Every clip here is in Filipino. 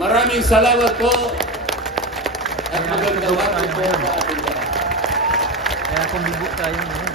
Maraming salamat po. At magandang hapon po sa ating lahat. Kaya kumibo tayo ngayon.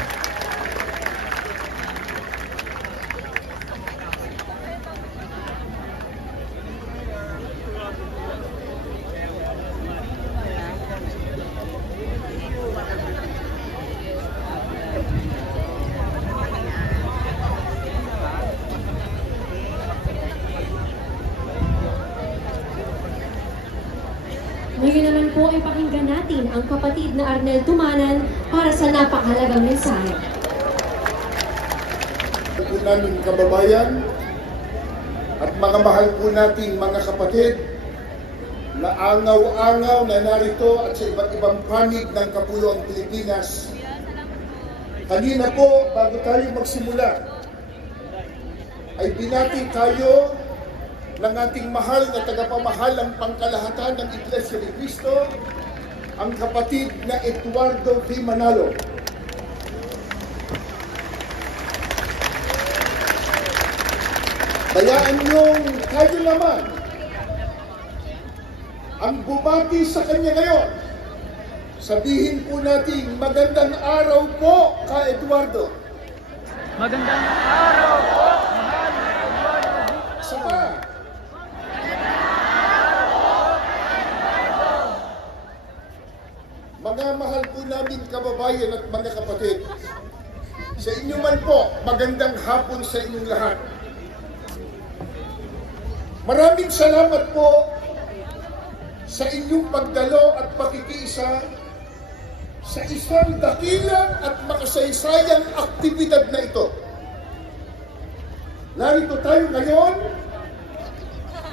Ngayon naman po ay pakinggan natin ang kapatid na Arnel Tumanan para sa napakahalagang mensahe. Po namin kababayan at mga mahal po nating mga kapatid na angaw-angaw na narito at sa iba't ibang panig ng Kapuluang Pilipinas. Kanina po, bago tayo magsimula, ay binati tayo ng ating mahal na tagapamahalang pangkalahatan ng Iglesia ni Cristo, ang kapatid na Eduardo V. Manalo. Bayaan niyong tayo naman ang bumati sa kanya ngayon. Sabihin po natin, magandang araw po ka Eduardo. Magandang araw po, mahal na Eduardo. Isa pa. Mga mahal po namin kababayan at mga kapatid, sa inyo man po, magandang hapon sa inyong lahat. Maraming salamat po sa inyong pagdalo at pakikiisa sa isang dakilang at makasaysayang aktibidad na ito. Narito tayo ngayon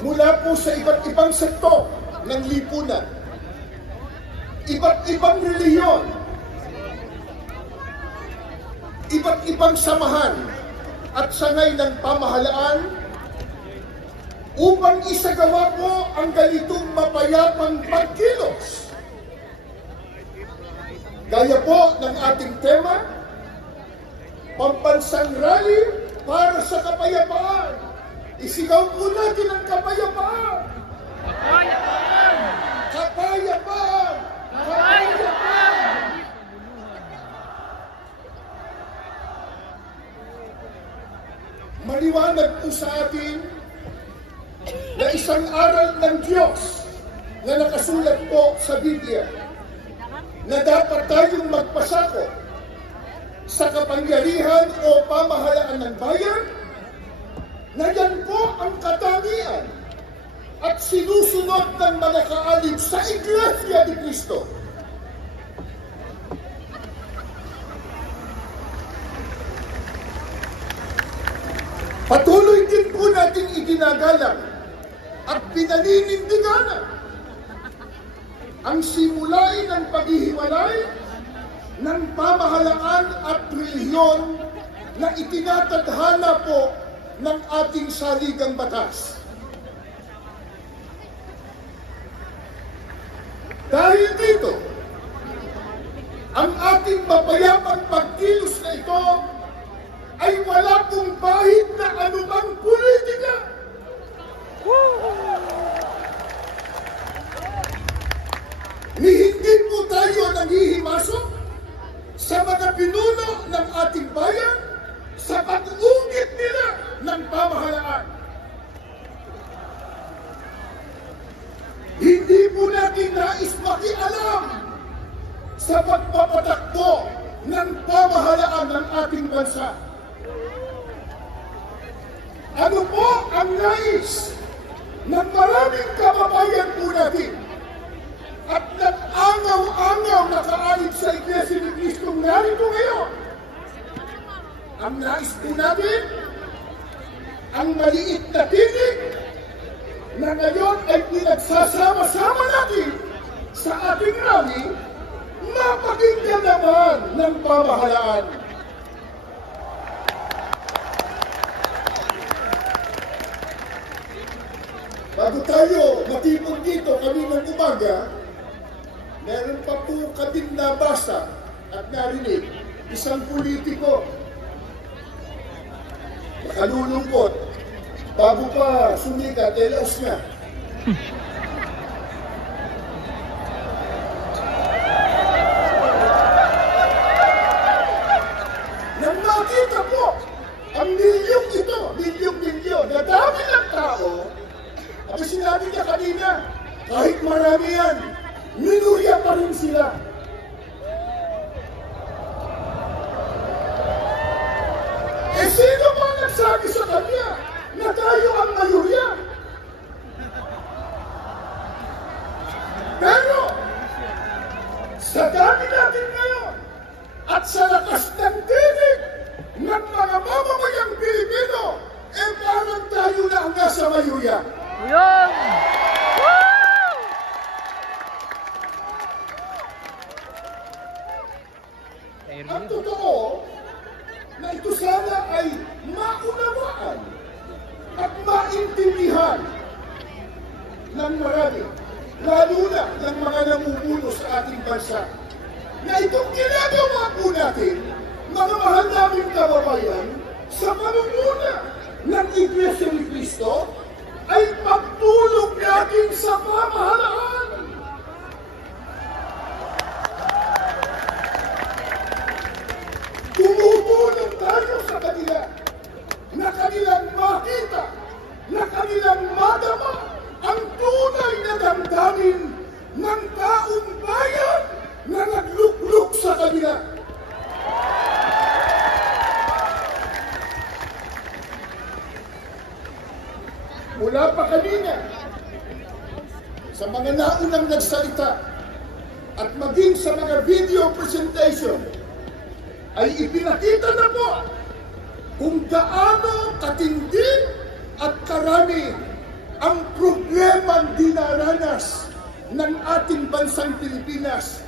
mula po sa iba't ibang sektor ng lipunan, iba't ibang reliyon, iba't ibang samahan at sangay ng pamahalaan upang isagawa po ang ganitong mapayapang pagkilos. Gaya po ng ating tema, pambansang rally para sa kapayapaan. Isigaw po natin ang kapayapaan! Kapayapaan! Kapayapaan! Kapayapaan! Maliwanag po sa atin na isang aral ng Diyos na nakasulat po sa Biblia na dapat tayong magpasako sa kapangyarihan o pamahalaan ng bayan, na yan po ang katangian at sinusunod ng mga kaalib sa Iglesia ni Cristo. Patuloy din po natin iginagalang at pinaninindiganan ang simulain ng paghihiwalay ng pamahalaan at relihiyon na itinatadhana po ng ating saligang batas. Dahil dito, ang ating mapayapang pagkilos na ito ay wala pong bahid na anumang politika. Ni hindi po tayo nanghihimasok sa mga pinuno ng ating bayan sa pag-ungit nila ng pamahalaan. Hindi po natin nais makialam sa pagpapatakbo ng pamahalaan ng ating bansa. Ano po ang nais ng maraming kababayan po natin at nag-angaw-angaw na kaalib sa Iglesia ni Cristo narito ngayon? Ang nais po natin, ang maliit na tinig na ngayon ay pinagsasama-sama natin sa ating rally, mapakinggan naman ng pamahalaan. Bago tayo matipon dito kaninang umaga, meron pa po kaming nabasa at narinig isang politiko. Nakalulungkot, bago pa sumikat, elaos na. kanina, kahit marami yan, minurya pa rin sila. Eh sino ba nagsabi sa kanya na tayo ang mayurya? Pero, sa dami natin ngayon, at sa lakas ng tinig ng mga mamamayang Pilipino, eh parang tayo na ang nasa mayurya. Yun! Ang totoo na ito sana ay maunawaan at maintindihan ng marami, lalo na ng mga namumuno sa ating bansa, na itong ginagawa po natin, mga mahal naming kababayan, sa pamumuna ng Iglesia ni Cristo, ay pagtulong natin sa pamahalaan. Tumutulong tayo sa kanila na kanilang makita, na kanilang madama ang tunay na damdamin ng taong bayan na naglukluk sa kanila. Mula pa kanina, sa mga naunang nagsalita at maging sa mga video presentation, ay ipinakita na po kung gaano katindi at karami ang problemang dinaranas ng ating bansang Pilipinas.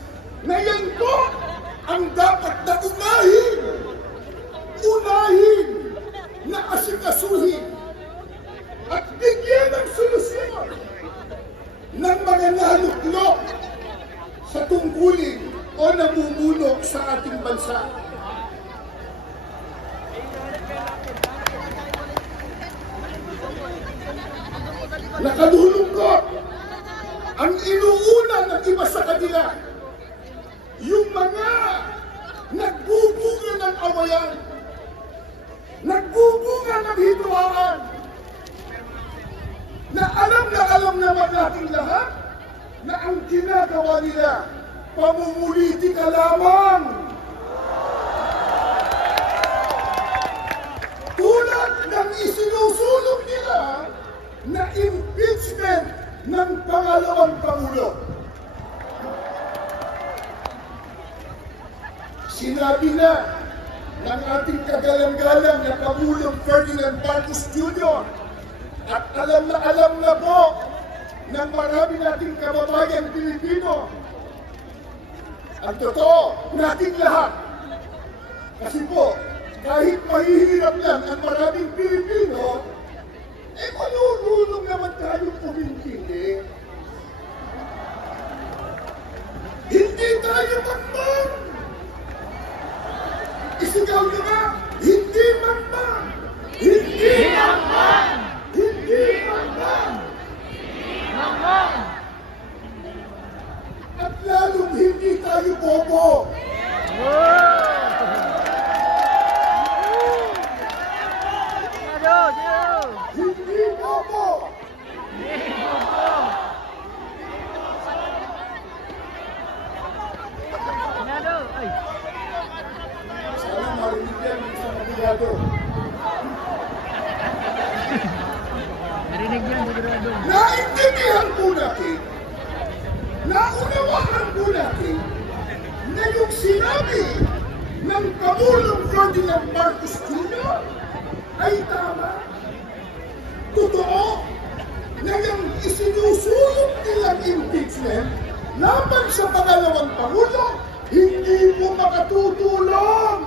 Na yan po ang dapat na unahin na asikasuhin at bigyan ng solusyon ng mga naluklok sa tungkulin o namumuno sa ating bansa. Nakalulungkot ang inuuna ng iba sa kanila, yung mga nagbubunga ng awayan, nagbubunga ng hidwaan, na alam naman natin lahat na ang ginagawa nila, pamumulitika lamang. Tulad ng isinusulong nila na impeachment ng pangalawang Pangulo. Sinabi na ng ating kagalang-galang na Pangulong Ferdinand Marcos Jr. at alam na po ng marami nating kababayan Pilipino ang totoo nating lahat. Kasi po, kahit mahihirap lang ang maraming Pilipino, eh manunulong naman tayo pumipili. Hindi tayo magmang. Isigaw nyo nga, hindi magmang. Hindi magmang. Hindi magmang. Mamang! At lalong hindi tayo bobo. Hindi bobo. Ay! Sana marinig yan sa nabigado. Narinig yan, sigurado. Naintindihan po natin, naunawaan po natin, na yung sinabi ng Pangulong Ferdinand Marcos Jr. ay tama. Totoo na yung isinusulong nilang impeachment laban sa pangalawang Pangulo, hindi po makatutulong.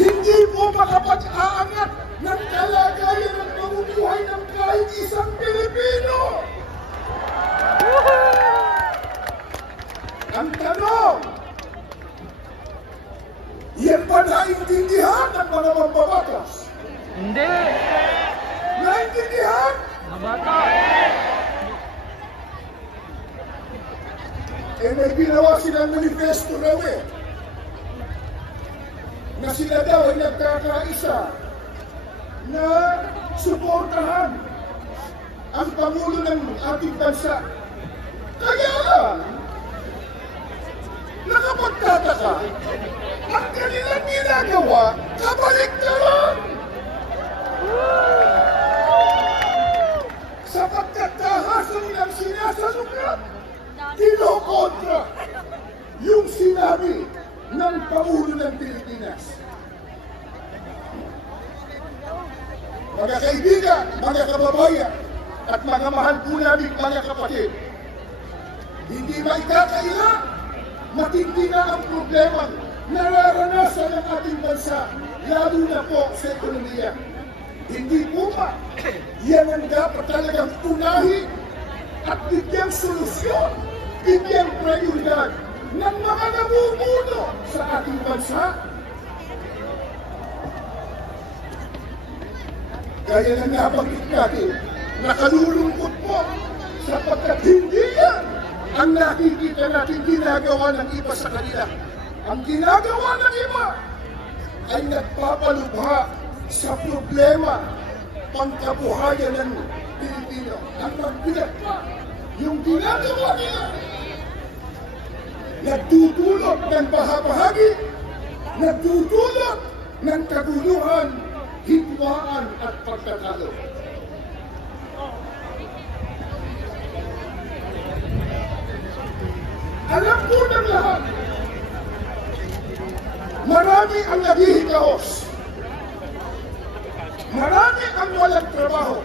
Hindi po makapag-aangat ng kalagayan ng pamumuhay ng kahit isang Pilipino. Ang tanong, yan ba naintindihan ng mga mambabatas? Hindi! Naintindihan? Mabata! Eh may ginawa silang manifesto raw eh, na sila daw ay nagkakaisa na suportahan ang Pangulo ng ating bansa. Kaya lang, nakapagtataka, ang kanilang ginagawa, kabaliktaran. Sa pagkatahasang ng sinasalukat, kinokontra yung sinabi ng Pangulo ng Pilipinas. Mga kaibigan, mga kababayan, at mga mahal po namin mga kapatid, hindi maikakaila, matindi na ang problema nararanasan ng ating bansa, lalo na po sa ekonomiya. Hindi po ba, yan ang dapat talagang unahin at bigyang solusyon, bigyang prioridad ng mga namumuno sa ating bansa. Kaya na nabanggit natin, nakalulungkot po sapagkat hindi yan ang nakikita natin ginagawa ng iba sa kanila. Ang ginagawa ng iba ay nagpapalubha sa problema pangkabuhayan ng Pilipino. Ang magbigat pa, yung ginagawa nila, nagtutulot ng bahabahagi, nagtutulot ng kaguluhan, hidwaan at pagtatalo. Alam po ng lahat, marami ang naghihikaos. Marami ang walang trabaho.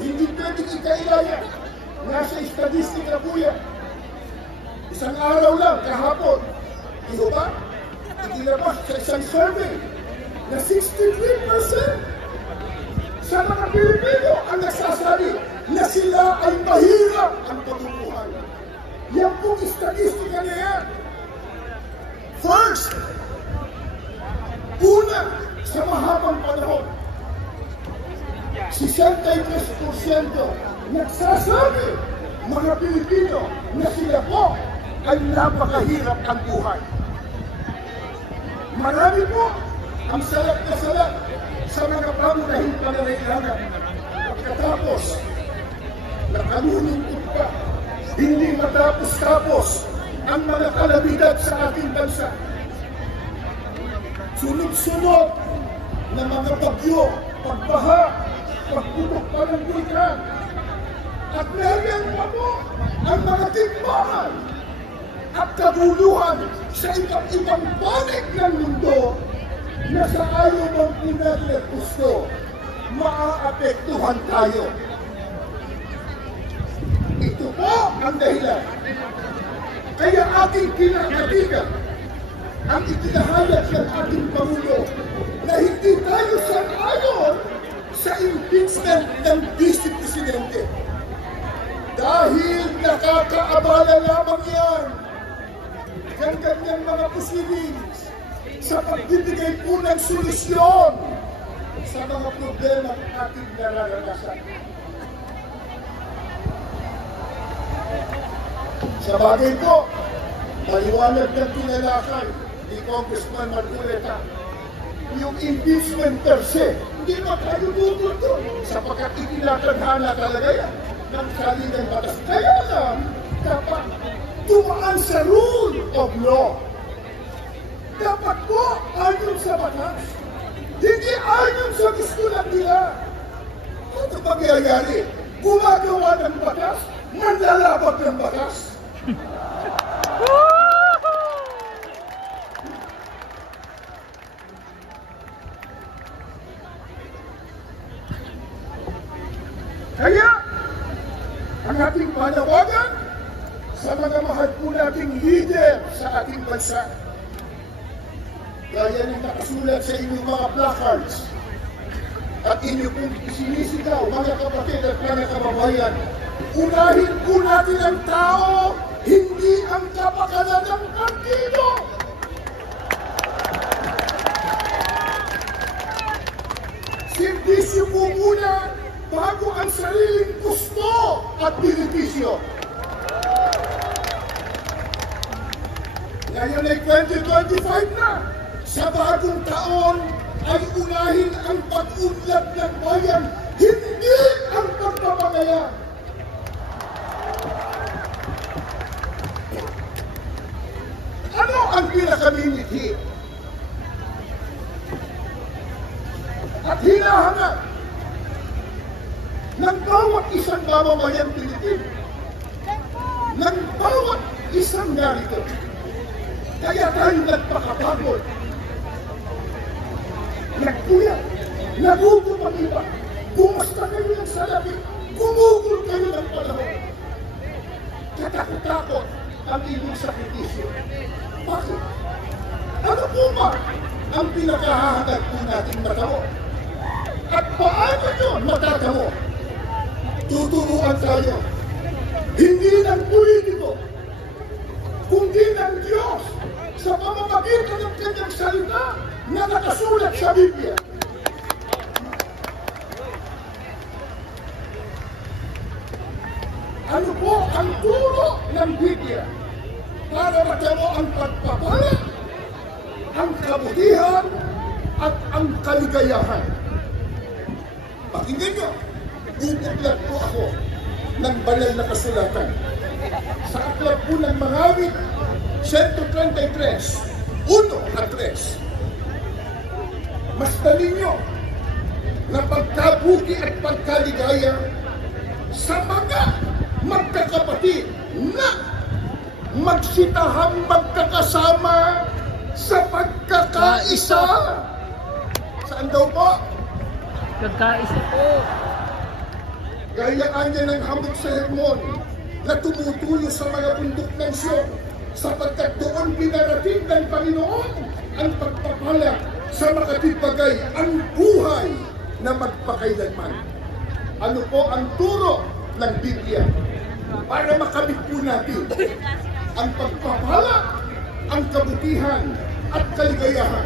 Hindi pwedeng ikailaya. Nasa statistika po yan. Isang araw lang, kahapon, di ba? Itinabas sa isang survey na 63% sa mga Pilipino ang nagsasabi na sila ay mahirap ang pamumuhay. Yan pong statistika na yan. First, una, sa mahabang panahon, 63% nagsasabi mga Pilipino na sila po ay napakahirap ang buhay. Marami po ang salat na salat sa mga pangunahing pangangailangan. Pagkatapos, nakalulungkot pa, hindi matapos-tapos ang mga kalamidad sa ating bansa. Sunod-sunod na mga bagyo, pagbaha, pagputok pa ng bulkan, at meron pa po ang mga tigmaan at kaguluhan sa iba't ibang panig ng mundo na sa ayaw ng punan at gusto, maaapektuhan tayo. Ito po ang dahilan. Kaya ating kinakatigan ang itinahayag ng ating Pangulo na hindi tayo sang-ayon sa impeachment ng Vice Presidente. Dahil nakakaabala lamang yan ng kanyang mga proceedings sa pagbibigay po ng solusyon sa mga problema ng ating nararanasan. Sa bagay po, maliwanag ng tinalakay ni Congressman Marcoleta, yung impeachment per se, hindi na tayo tututo sapagkat itinatadhana talaga yan ng saligang batas. Kaya lang, dapat tumaan sa rule of law. Dapat po ayon sa batas. Hindi ayon sa gusto lang nila. Ano pangyayari? Gumagawa ng batas, manlalabag ng batas. Kaya, ang ating panawagan sa mga mahal po nating leader sa ating bansa, gaya ng nakasulat sa inyong mga placards at inyo pong sinisigaw, mga kapatid at mga kababayan, unahin po natin ang tao, hindi ang kapakanan ng partido. Servisyo po muna bago ang sariling gusto at benepisyo. Ngayon ay 2025 na. Sa bagong taon ay unahin dahil ang pag-unlad ng bayan, hindi ang pagpapagaya. Ano ang pinakaminiti at hinahanap ng bawat isang mamamayang Pilipino, ng bawat isang narito? Kaya tayo nagpakapagod, nagkuya, nagugo pang iba, bumasta kayo ng salapi, gumugol kayo ng panahon. Katakot-takot ang inyong sakripisyo. Bakit? Ano po ba ang pinakahahangad po natin matamo? At paano yun matatamo? Tuturuan tayo, hindi ng politiko, kundi ng Diyos sa pamamagitan ng kanyang salita na nakasulat sa Biblia. Ano po ang turo ng Biblia para matamo ang pagpapala, ang kabutihan, at ang kaligayahan? Pakinggan nyo, bubuklat po ako ng banal na kasulatan. Sa aklat po ng Mangawit, 133, 1 at 3. Masdan ninyo na pagkabuti at pagkaligaya sa mga magkakapatid na magsitahang magkakasama sa pagkakaisa. Saan daw po? Pagkaisa po. Gayaan niya ng hamog sa Hermon na tumutulo sa mga bundok ng Sion, sapagkat doon pinarating ng Panginoon ang pagpapala sa makatibagay, ang buhay na magpakailanman. Ano po ang turo ng Biblia para makamit po natin ang pagpapala, ang kabutihan at kaligayahan?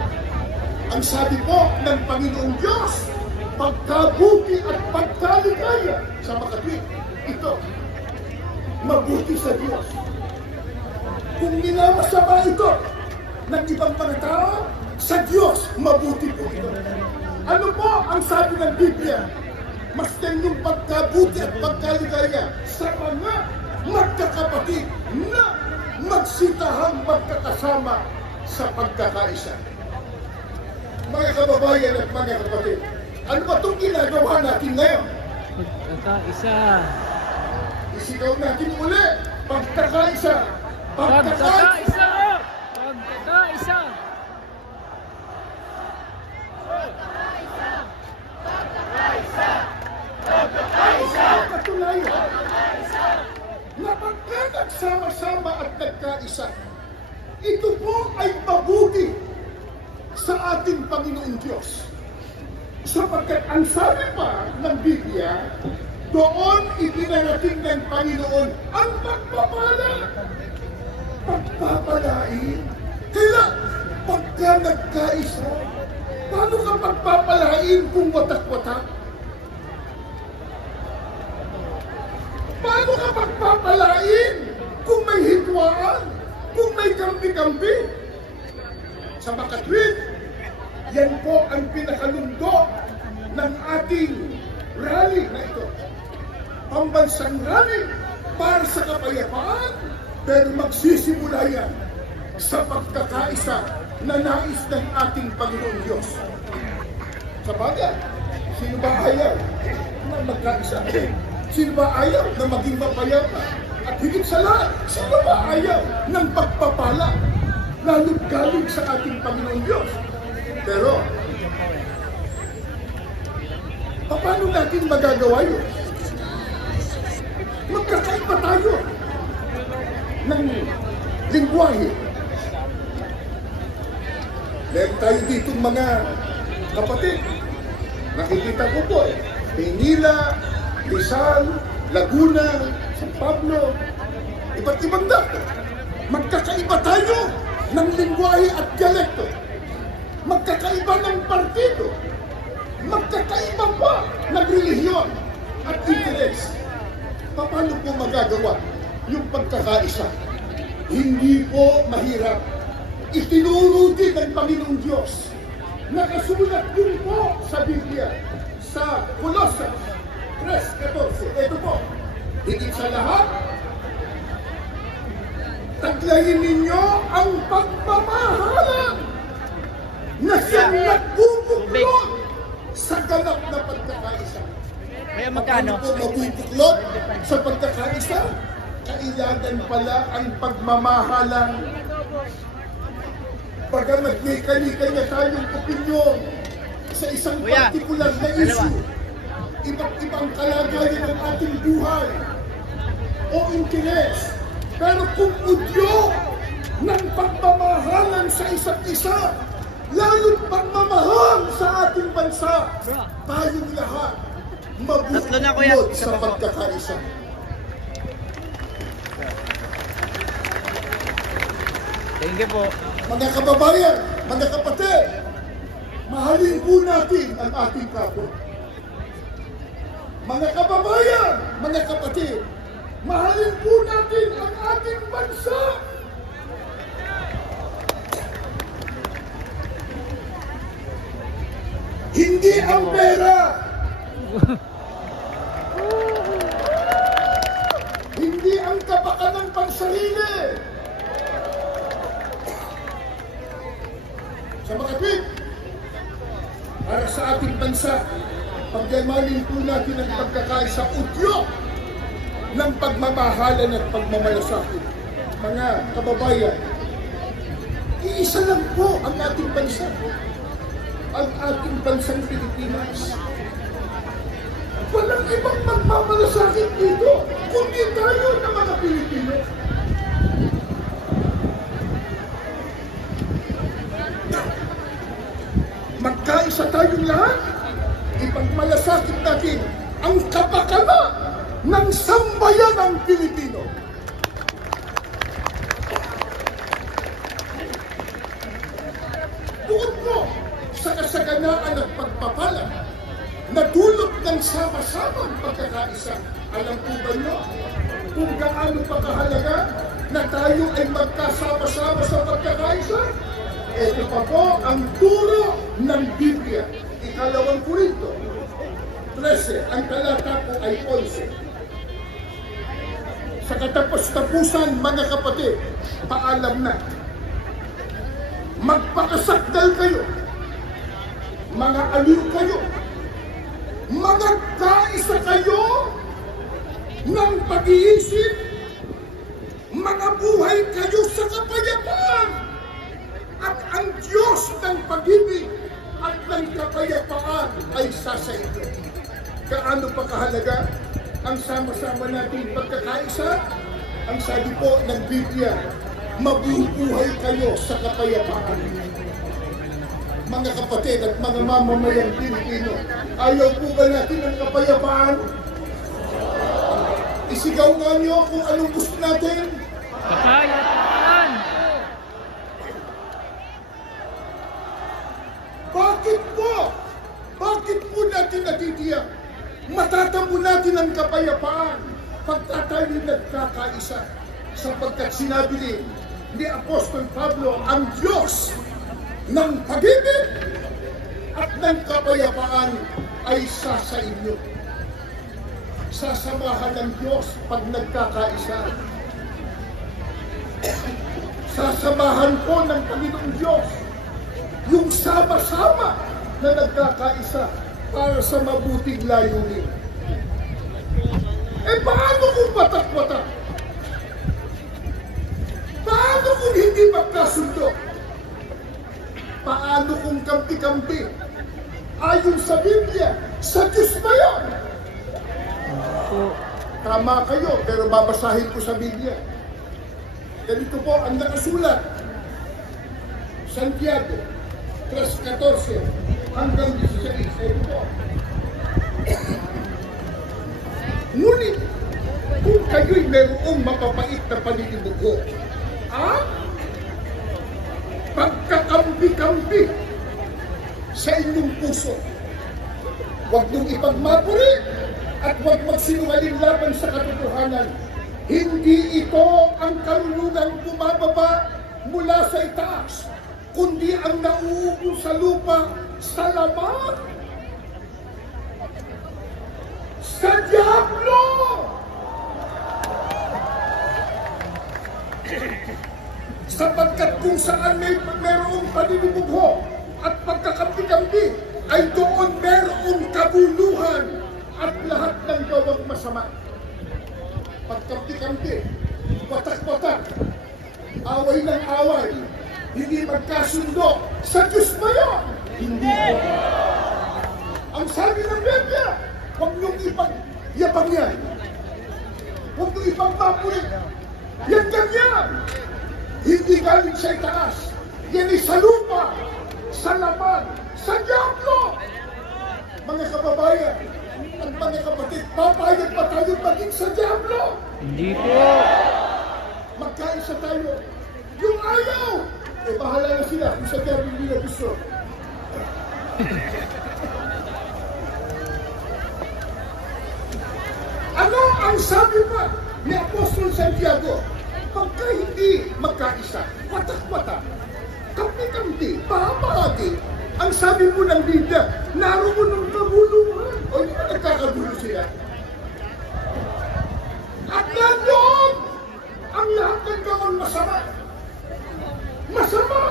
Ang sabi po ng Panginoong Diyos, pagkabuti at pagkaligaya sa makatwid, ito, mabuti sa Diyos. Kung minamasama ito ng ibang mga tao, sa Diyos, mabuti po ito. Ano po ang sabi ng Biblia? Masdan yung pagkabuti at pagkaligaya sa mga magkakapatid na magsitahang magkakasama sa pagkakaisa. Mga kababayan at mga kapatid, ano ba itong ginagawa natin ngayon? Pagkakaisa. Isigaw natin uli, pagkakaisa. Pagkakaisa! Pagkakaisa! Katunayan na pagka nagsama-sama at nagkaisa, ito po ay mabuti sa ating Panginoong Diyos. Sapagkat ang sabi pa ng Biblia, doon ipinarating ng Panginoon ang pagpapala. Pagpapalain? Kaya pagka nagkaisa, paano ka pagpapalain kung watak-watak? Paano ka pagpapalain kung may hitwaan? Kung may kampi-kampi? Sa makatwid, yan po ang pinakalundo ng ating rally na ito. Pambansang rally para sa kapayapaan, pero magsisimula yan sa pagkakaisa na nais ng ating Panginoong Diyos. Sa bagay, sino ba ayaw na magkaisa? Sino ba ayaw na maging mapayapa? At higit sa lahat, sino ba ayaw ng pagpapala? Lalo galing sa ating Panginoong Diyos. Pero, paano natin magagawa yun? Magkakaiba tayo ng lingwahe. Meron tayo dito mga kapatid. Nakikita ko po Maynila, Rizal, Laguna, San Pablo, iba't ibang dako. Magkakaiba tayo ng lingwahe at dialekto. Magkakaiba ng partido. Magkakaiba pa ng relihiyon at interes. Paano po magagawa yung pagkakaisa? Hindi po mahirap. Itinuro din ng Panginoong Diyos. Nakasulat din po Colossus 3:14. Ito po, higit sa lahat, taglayin ninyo ang pagmamahalan na siyang nagbubuklod sa ganap na pagkakaisa. Kaya magkano? Paano po mabubuklod sa pagkakaisa? Kailangan pala ang pagmamahalan. Bagamat may kanya-kanya tayong opinyon sa isang partikular na issue, iba't ibang kalagayan ng ating buhay o interes. Pero kung udyok ng pagmamahalan sa isa't isa, lalo't pagmamahal sa ating bansa, tayong lahat mabubuklod sa pagkakaisa. Thank you po. Mga kababayan, mga kapatid, mahalin po natin ang ating kapwa. Mga kababayan, mga kapatid, mahalin po natin ang ating bansa. Hindi ang pera. Hindi ang kapakanan pansarili. Sa mga kapit, para sa ating bansa, pagyamanin po natin ang pagkakaisa udyok ng pagmamahalan at pagmamalasakit. Mga kababayan, iisa lang po ang ating bansa. Ang ating bansang Pilipinas. Walang ibang magmamalasakit dito, kundi tayo na mga Pilipino. Magkaisa tayong lahat, ipagmalasakit natin ang kapakanan ng sambayanang Pilipino. Bukod mo sa kasaganaan at pagpapala na dulot ng sama-samang pagkakaisa, alam po ba nyo kung gaano pa kahalaga na tayo ay magkasama-sama sa pagkakaisa? Ito pa po ang turo ng Biblia. Ikalawang Korinto 13, ang talata po ay 11. Sa katapos-tapusan, mga kapatid, paalam na. Magpakasakdal kayo, mga aliw kayo, mga kaisa kayo ng pag-iisip, mga buhay kayo sa kapayapaan. At ang Diyos ng pag-ibig at ng kapayapaan ay sa inyo. Gaano pa kahalaga ang sama-sama nating pagkakaisa? Ang sabi po ng Biblia, mabubuhay kayo sa kapayapaan. Mga kapatid at mga mamamayang Pilipino, ayaw po ba natin ang kapayapaan? Isigaw nga nyo kung anong gusto natin. Kapayapaan! Bakit po? Bakit po natin natitiyak? Matatamo natin ang kapayapaan pagka tayo nagkakaisa. Sapagkat sinabi ni Apostol Pablo, ang Diyos ng pag-ibig at ng kapayapaan ay sa inyo. Sasamahan ng Diyos pag nagkakaisa. Sasamahan po ng Panginoong Diyos yung sama-sama na nagkakaisa para sa mabuting layunin. Eh paano kung batak-batak? Paano kung hindi magkasundo? Paano kung kampi-kampi? Ayon sa Biblia, sa Diyos ba yun? Tama kayo, pero babasahin ko sa Biblia. Ganito po ang nakasulat. Santiago 3:14 hanggang 16. Ito po. Ngunit, kung kayo'y mayroong mapapait na paninimugo, pagkakampi-kampi sa inyong puso, huwag niyong ipagmapuri at huwag magsinungaling laban sa katotohanan. Hindi ito ang karunungang bumababa mula sa itaas, kundi ang nauupo sa lupa sa laman. kung saan mayroong paninibugho at pagkakampi-kampi, ay doon mayroong kabuluhan at lahat ng gawang masama. Pagkampi-kampi, watak-watak, away ng away, hindi magkasundo, sa Diyos ba yun? Hindi po. Ang sabi ng Biblia, huwag niyong ipag-yapang yan. Huwag niyong ipagpapulit. Yan ganyan. Hindi galing sa itaas. Yan ay sa lupa, sa laman, sa diablo. Mga kababayan at mga kapatid, papayag pa tayo maging sa diablo? Hindi po. Magkaisa tayo. Yung ayaw, bahala na sila kung sa diablo nila gusto. Ano ang sabi pa ni Apostol Santiago? Pagka hindi magkaisa, watak-watak, kampi-kampi, pahapahagi, ang sabi po ng Biblia, naroon ng kabuluhan. O hindi ba nagkakagulo sila? At nandoon ang lahat ng gawang masama. Masama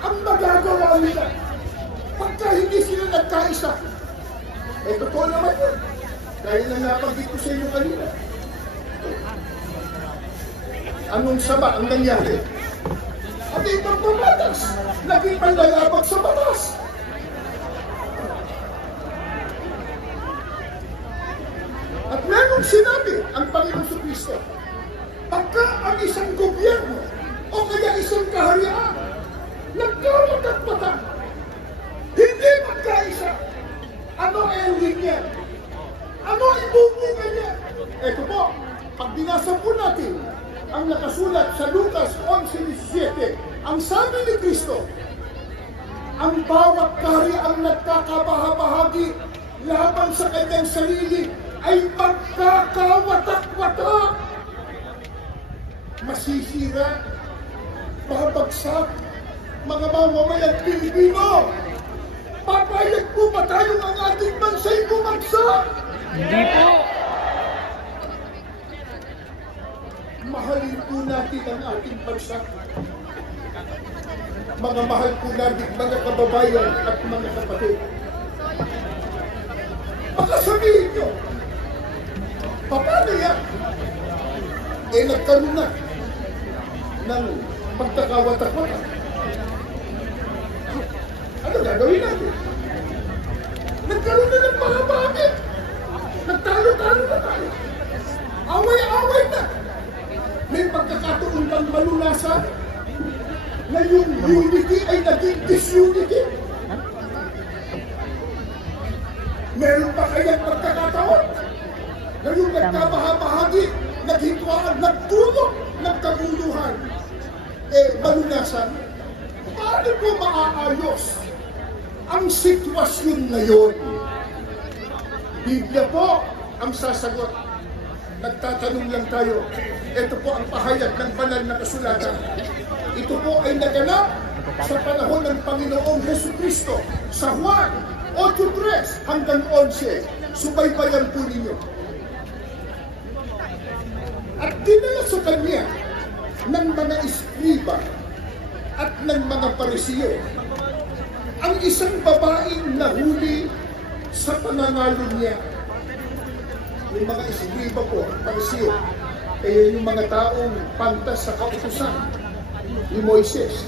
ang magagawa nila. Pagka hindi sila nagkaisa, totoo naman yun. Dahil na napanggit ko sa inyo kanina. Anong sama ang nangyari? At ibang pamatas, naging panlalabag sa batas. At merong sinabi ang Panginoon Jesucristo, pagka ang isang gobyerno o kaya isang kaharian nagkawatak-watak, hindi magkaisa, ano ending niya? Ano ibubunga niya? Ito po, pag binasa po natin ang nakasulat sa Lucas 11:17, ang sabi ni Kristo, ang bawat kahariang nagkakabahabahagi laban sa kanyang sarili ay magkakawatak-watak. Masisira, babagsak, mga mamamayang Pilipino. Papayag po ba tayo ang ating bansa'y bumagsak? Hindi po. Mahalin po natin ang ating bansa. Mga mahal po natin, mga kababayan at mga kapatid. Baka sabihin nyo, paano yan? Nagkaroon na ng pagkakawatak-watak. Ano gagawin natin? Nagkaroon na ng mga bakit. Nagtalo-talo na tayo. Away-away na. May pagkakataon kang malulasan na yung unity ay naging disunity. Meron pa kayang pagkakataon na yung nagkabahagi, naghintwaan, nagtulog, nagkaguluhan. Malulasan, paano po maaayos ang sitwasyon ngayon? Biblia po ang sasagot. Nagtatanong lang tayo. Ito po ang pahayag ng banal na kasulatan. Ito po ay naganap sa panahon ng Panginoong Jesucristo sa Juan 8:3 hanggang 11. Subaybayan po ninyo. At dinala sa kanya ng mga iskriba at ng mga parisiyo ang isang babaeng nahuli sa panangalo niya. Yung mga iskriba po, parisiyo, kaya yung mga taong pantas sa kautusan ni Moises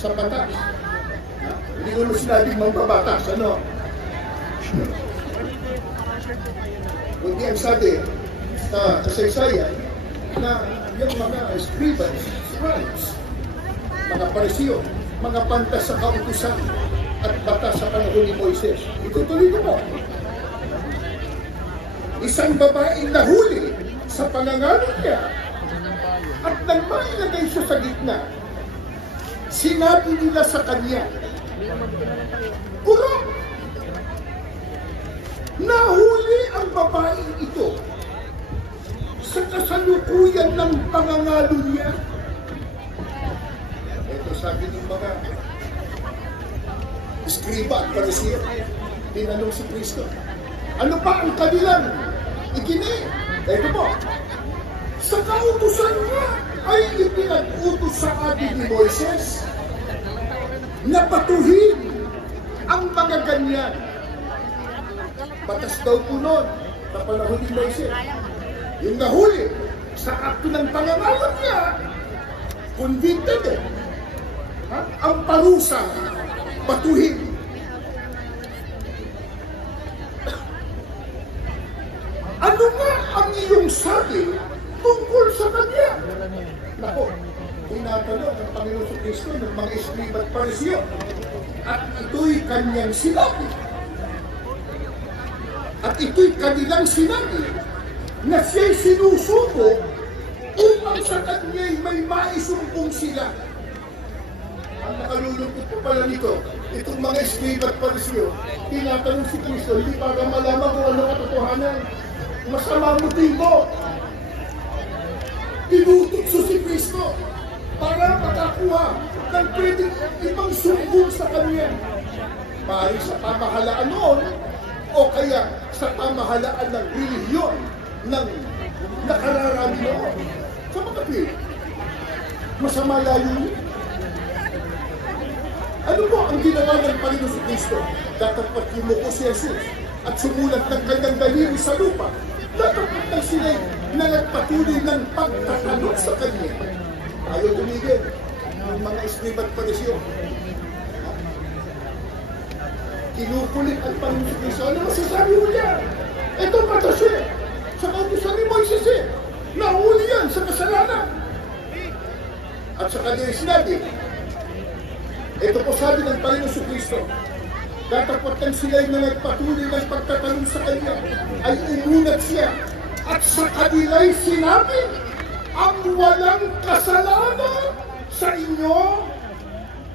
sa batas. Hindi ko na sinabing mambabatas, ano? Kundi ang sabi sa kasaysayan na yung mga scribes, scribes, mga parisiyo, mga pantas sa kautusan at batas sa panahon ni Moises. Itutuloy ko po. Isang babaeng nahuli sa panangalo niya at nang mailagay siya sa gitna, sinabi nila sa kanya, "Puro! Nahuli ang babaeng ito sa kasalukuyan ng pangangalo niya." Ito sabi ng mga iskriba at parisiyo, tinanong si Kristo, ano pa ang kanilang ikini? Ito po, sa kautusan niya, ay ipinag-utos sa atin ni Moises na batuhin ang mga ganyan. Batas daw po noon na panahon ni Moises. Yung nahuli sa akto ng pangangalan niya, convicted eh. Ang parusa, batuhin. Ano nga ang iyong sabi tungkol sa kanya? Nako, tinatanong ng Panginoon Kristo ng mga Eskriba at Pariseo, at ito'y kanyang sinabi. At ito'y kanilang sinabi na siya'y sinusuko upang sa kanya'y may maisumpong sila. Ang nakalulungkot po pala nito, itong mga Eskriba at Pariseo, tinatanong si Kristo, hindi para malaman kung ano katotohanan. Masama motibo. Tinutugso si Kristo para makakuha ng pwedeng ibang sumbong sa kanya. Maaari sa pamahalaan noon o kaya sa pamahalaan ng relihiyon ng nakararami noon. Sa mga kapit, masama layo niya. Ano po ang ginawa ng Panginoon si Kristo? Dapat yumuko si Jesus at sumulat ng kanyang daliri sa lupa. Dapat na sila'y nagpatuloy ng pagtatanong sa kanya. Ayaw tumigil ng mga Eskriba at Pariseo. Kinukulit ang Panginoon si Kristo. Ano masasabi mo niya? Ito batas eh. Sa kautusan ni Moises eh. Nahuli yan sa kasalanan. At sa kanya sinabi, ito po sabi ng Panginoon si Kristo, datapatan sila'y na nagpatuloy ng pagtatanong sa kanya, ay umunat siya, at sa kanila'y sinabi, ang walang kasalanan sa inyo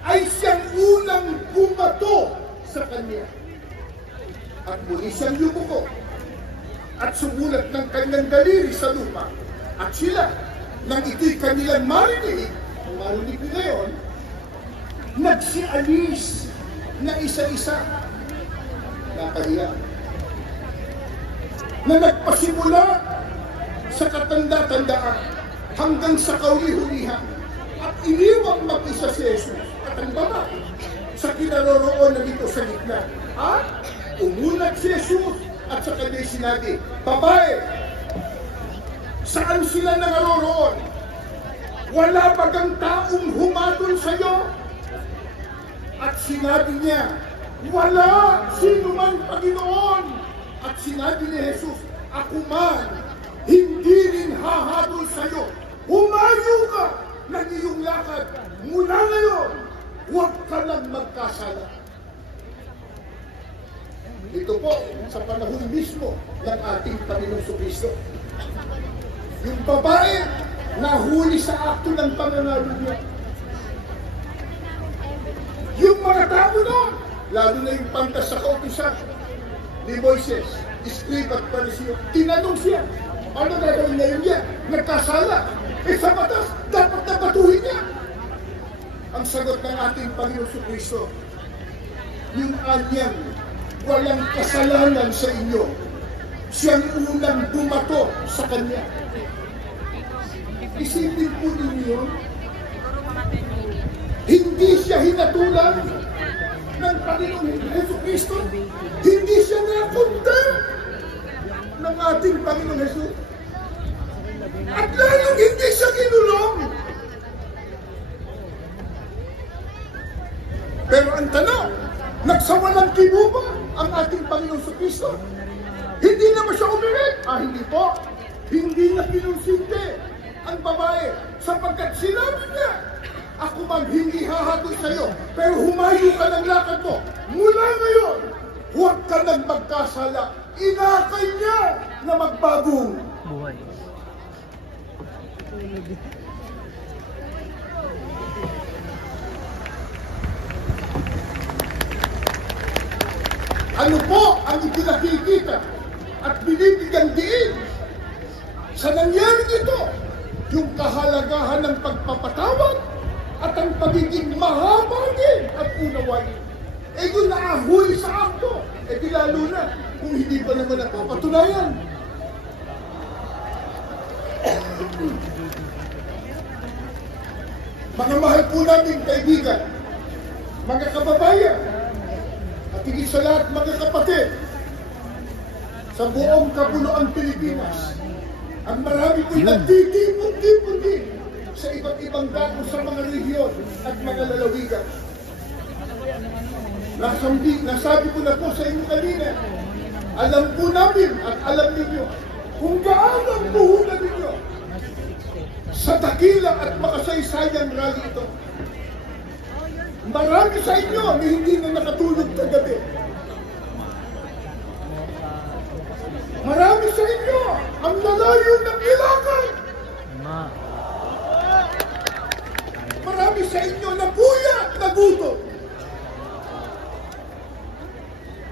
ay siyang unang bumato sa kanya. At muli siyang yumuko, at sumulat ng kanyang daliri sa lupa, at sila, nang ito'y kanilang marinig ngayon, nagsialis na isa-isa. Nakahiya. Na nagpasimula sa katanda-tandaan hanggang sa kauli-hulihan at iniwang mag-isa si Jesus at ang babae sa kinaroroonan dito sa gitna. At umunat si Jesus at sa kanya'y sinabi, babae, saan sila nangaroroon? Wala bagang taong humatol sa iyo? At sinabi niya, wala sino man, Panginoon. At sinabi ni Jesus, ako man, hindi rin hahabol sa iyo. Humayo ka ng iyong lakad. Mula ngayon, huwag ka lang magkasala. Ito po, sa panahon mismo ng ating Panginoong Kristo. Yung babae, nahuli sa akto ng pangangalan niya. Yung mga tao noon, lalo na yung pantas sa kautusan ni Moises, Eskriba at Pariseo, tinanong siya, ano gagawin ngayon niya? Nagkasala. Sa batas, dapat nabatuhin niya. Ang sagot ng ating Panginoon Kristo, yung anyang walang kasalanan sa inyo, siyang unang bumato sa kanya. Isipin po ninyo, hindi siya hinatulan ng Panginoong Jesucristo. Hindi siya napunta ng ating Panginoong Jesus. At lalong hindi siya kinulong. Pero ang tanong, nagsawalang kibuba ang ating Panginoong Jesucristo. Hindi naman siya umirit. Hindi po. Hindi na pinunsinti ang babae sapagkat sinabi niya, ako man hindi hahatol sa iyo, pero humayo ka ng lakad mo. Mula ngayon, huwag ka nang magkasala. Inakay niya na magbagong buhay. Ano po ang ipinakikita at binibigyan diin sa nangyari ito? Yung kahalagahan ng pagpapatawad at ang pagiging mahabagin at unawain. Yung naahuy sa akto, di lalo na kung hindi pa naman napapatunayan. Mga mahal po nating kaibigan, mga kababayan, at higit sa lahat mga kapatid, sa buong kabuluang Pilipinas, ang marami po'y nagtitipon-tipon din sa iba't ibang dako sa mga rehiyon at mga lalawigan. Nasabi ko na po sa inyo kanina, alam po namin at alam ninyo kung gaano ang puhunan ninyo sa dakila at makasaysayang rally ito. Marami sa inyo na hindi na nakatulog kagabi. Marami sa inyo ang lalayo ng Ilocos. Marami sa inyo na buya, nagutom.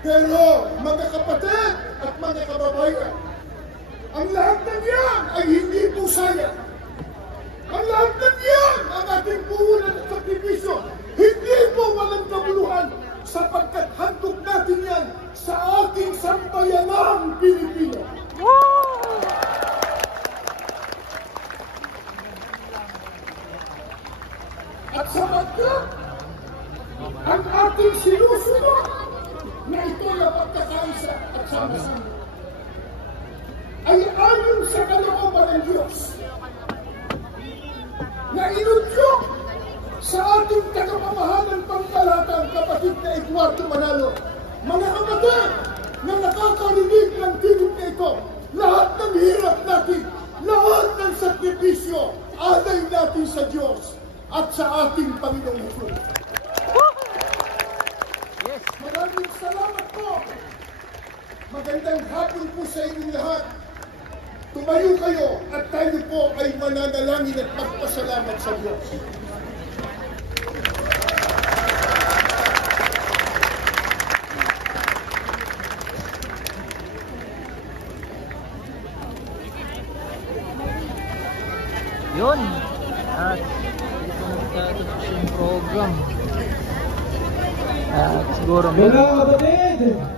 Pero mga kapatid at mga kababayan, ang lahat ng yan ay hindi po sayang. Ang lahat ng yan, ang ating puhunan at sakripisyo, hindi po walang kabuluhan sapagkat handog natin yan sa ating sambayanang Pilipino. At sapagkat ang ating sinusunod na ito na pagkakaisa at sama-sama ay ayon sa kalooban ng Diyos na inudyok sa ating tagapamahalang pangkalatang kapatid na Eduardo Manalo. Mga kapatid na nakakarinig ng tinig na ito, lahat ng hirap natin, lahat ng sakripisyo, alay natin sa Diyos at sa ating Panginoong Hesus. Maraming salamat po. Magandang hapon po sa inyong lahat. Tumayo kayo at tayo po ay mananalangin at magpasalamat sa Diyos. Yun. At ito nagtatapos yung program. At siguro Mga kapatid!